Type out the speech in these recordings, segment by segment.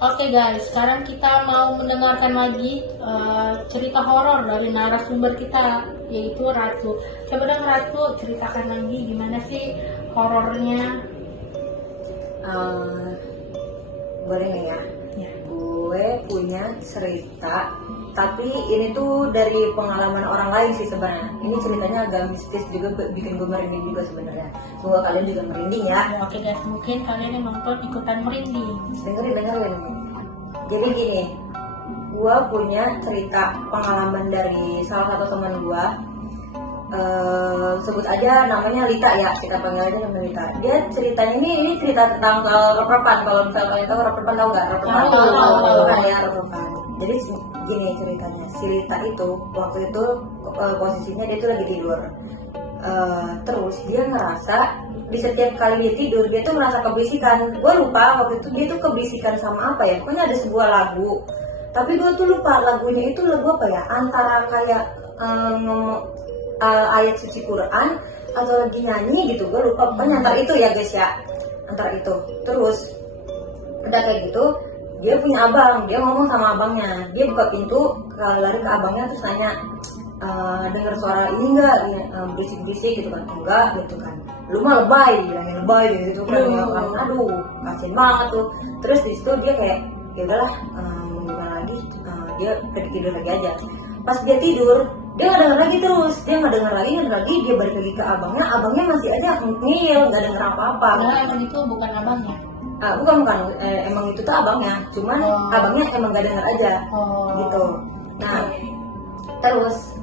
Oke guys, sekarang kita mau mendengarkan lagi cerita horor dari narasumber kita, yaitu Ratu. Coba dong Ratu, ceritakan lagi gimana sih horornya. Boleh nggak ya? Ya. Gue punya cerita, tapi ini tuh dari pengalaman orang lain sih sebenarnya. Ini ceritanya agak mistis juga, bikin gue merinding juga sebenarnya. Semoga kalian juga merinding ya. Oke guys, mungkin kalian yang nonton ikutan merinding. Dengerin. Jadi gini, gue punya cerita pengalaman dari salah satu teman gue. Sebut aja namanya Lita ya, kita panggil aja namanya Lita. Dia ceritanya ini cerita tentang reprepan. Kalau misalnya kalian tahu reprepan, tahu nggak reprepan? Tahu. Ya, reprepan. Jadi gini ceritanya, si Lita itu waktu itu posisinya dia tuh lagi tidur. Terus dia ngerasa di setiap kali dia tidur dia tuh ngerasa kebisikan. Gue lupa waktu itu dia tuh kebisikan sama apa ya, pokoknya ada sebuah lagu, tapi gue tuh lupa lagunya itu lagu apa ya, antara kayak ayat suci Quran atau lagi nyanyi gitu, gue lupa. Pokoknya antar itu ya guys ya, antar itu. Terus udah kayak gitu, dia punya abang, dia ngomong sama abangnya, dia buka pintu, lari ke abangnya terus nanya, dengar suara ini enggak, berisik-berisik gitu kan. Enggak gitu kan, lu mah lebay, bilangin lebay gitu kan. Aduh kasian banget tuh. Terus di situ dia kayak ya udahlah, mau gimana lagi, dia pergi tidur lagi aja. Pas dia tidur, dia nggak denger lagi, terus dia nggak denger lagi, dia balik lagi ke abangnya masih aja ngil, nggak denger apa-apa. Padahal emang itu bukan abangnya. Bukan, emang itu tuh abangnya, cuman abangnya emang gak denger aja, gitu. Nah, terus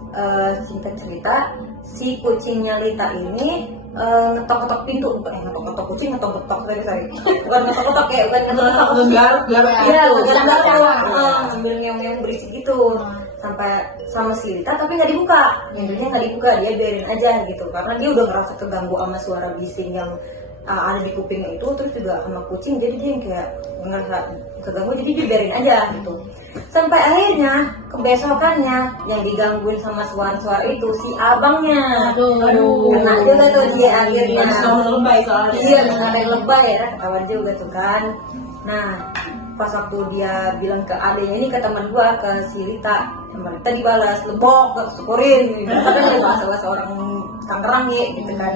singkat cerita, si kucingnya Lita ini ngetok-ngetok pintu, ngetok-ngetok kucing, ngetok-ngetok, sorry, bukan ngetok-ngetok ya, bukan ngetok-ngetok, iya, sambil ngeong-ngeong berisik gitu, sampai sama si Lita, tapi nggak dibuka, pintunya nggak dibuka, dia biarin aja gitu, karena dia udah ngerasa keganggu sama suara bising yang ada di kupingnya itu, terus juga sama kucing, jadi dia yang kayak ngerasa keganggu, jadi dia biarin aja gitu. Sampai akhirnya kebesokannya yang digangguin sama suara-suara itu si abangnya. Aduh. Kena juga tuh dia akhirnya. Lebay soalnya. Iya, sampai lebay ya, ketahuan juga tuh kan. Nah, pas waktu dia bilang ke adenya ini, ke teman gua, ke si Lita, teman Lita dibalas lebok, gak syukurin, karena dia bahasa orang Tangerang ya gitu kan.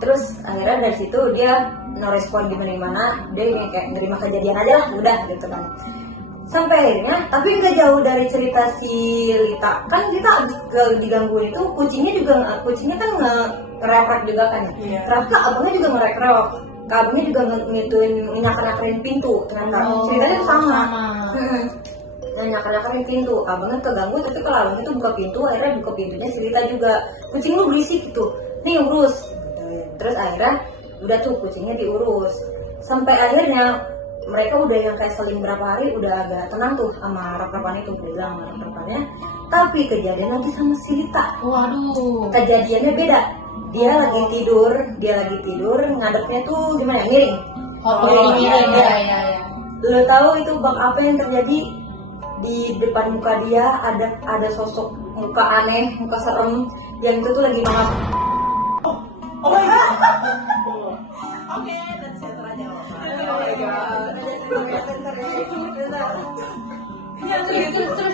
Terus akhirnya dari situ dia no respon gimana, dia kayak nerima kejadian aja lah, udah gitu kan. Sampai akhirnya, tapi nggak jauh dari cerita si Lita, kan kita abis digangguin itu kucingnya kan ngerek-rek juga kan ya. Iya. Ternyata abangnya juga ngerek-rek, abangnya juga ngituin nyaker-nyakerin pintu ternyata. Ceritanya tuh sama. Nyaker-nyakerin pintu, abangnya keganggu, tapi kalau abangnya tuh buka pintu, akhirnya buka pintunya si Lita juga. Kucing lu berisik gitu, nih urus. Terus akhirnya udah tuh kucingnya diurus, sampai akhirnya mereka udah yang kayak seling berapa hari udah agak tenang tuh sama reprepan itu, bilang sama reprepannya. Tapi kejadian lagi sama si Lita. Waduh. Kejadiannya beda. Dia lagi tidur, ngadepnya tuh gimana ya, miring. Miring ya. Lo tahu itu bak apa yang terjadi di depan muka dia? Ada sosok muka aneh, muka serem, yang itu tuh lagi nongak. Oh my god. Oke, dan center aja. Oh my god.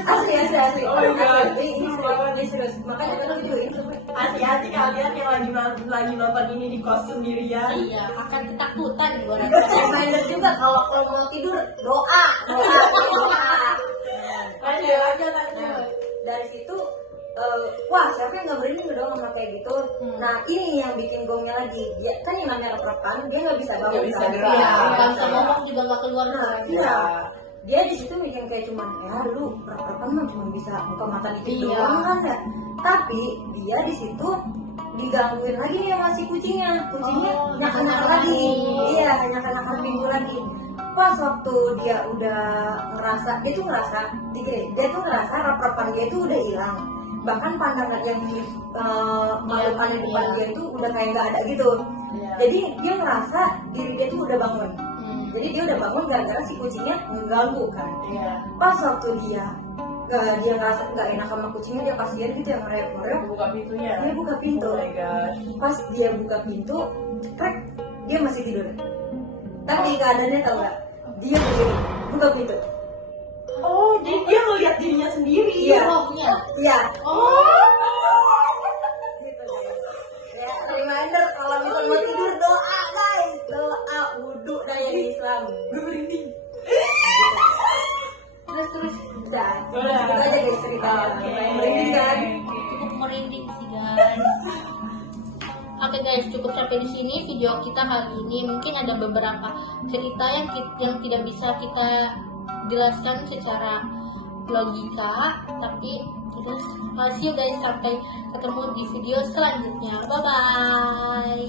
Asli. Oh my god. Ini serius. Makanya kan video ini Hati-hati kalian yang lagi nonton ini di kos sendirian. Iya, akan ketakutan gue rasa. reminder juga kalau mau tidur doa. Lanjut. Dari situ wah, siapa yang nggak berani dong sama kayak gitu. Nah, ini yang bikin gongnya lagi. Dia kan yang namanya reprepan, dia nggak bisa bangun. Nggak bisa kan? gerak. Iya, nggak bisa ngomong juga nggak keluar. Iya. Dia di situ bikin kayak cuman lu reprepan mah cuma bisa buka mata dikit doang kan ya. Tapi dia di situ digangguin lagi nih sama si kucingnya nyakar-nyakar lagi. Iya, nyakar-nyakar pintu lagi. Pas waktu dia udah ngerasa, dia tuh ngerasa reprepan dia itu udah hilang. Bahkan pandangan yang makhluk aneh depan dia itu udah kayak nggak ada gitu. Jadi dia ngerasa diri dia tuh udah bangun. Jadi dia udah bangun gara-gara si kucingnya ngeganggu kan. Pas waktu dia ngerasa nggak enak sama kucingnya, dia kasihan gitu ya, ngereok. Buka pintunya. Dia buka pintu. Oh my god. Pas dia buka pintu, krek, dia masih tidur. Tapi keadaannya tau nggak? dia berdiri, buka pintu. Oh, jadi dia ngeliat dirinya sendiri. Iya. rohnya. Iya. Oh. Gitu guys. Ya, reminder kalau misalnya mau tidur doa guys, doa wudhu dan yang Islam. Gue merinding. Terus Udah, Udah. gitu aja guys ceritanya. Oke. Merinding kan? cukup merinding sih guys. Oke guys, cukup sampai di sini video kita kali ini. Mungkin ada beberapa cerita yang tidak bisa kita jelaskan secara logika, tapi see you guys, sampai ketemu di video selanjutnya. Bye bye.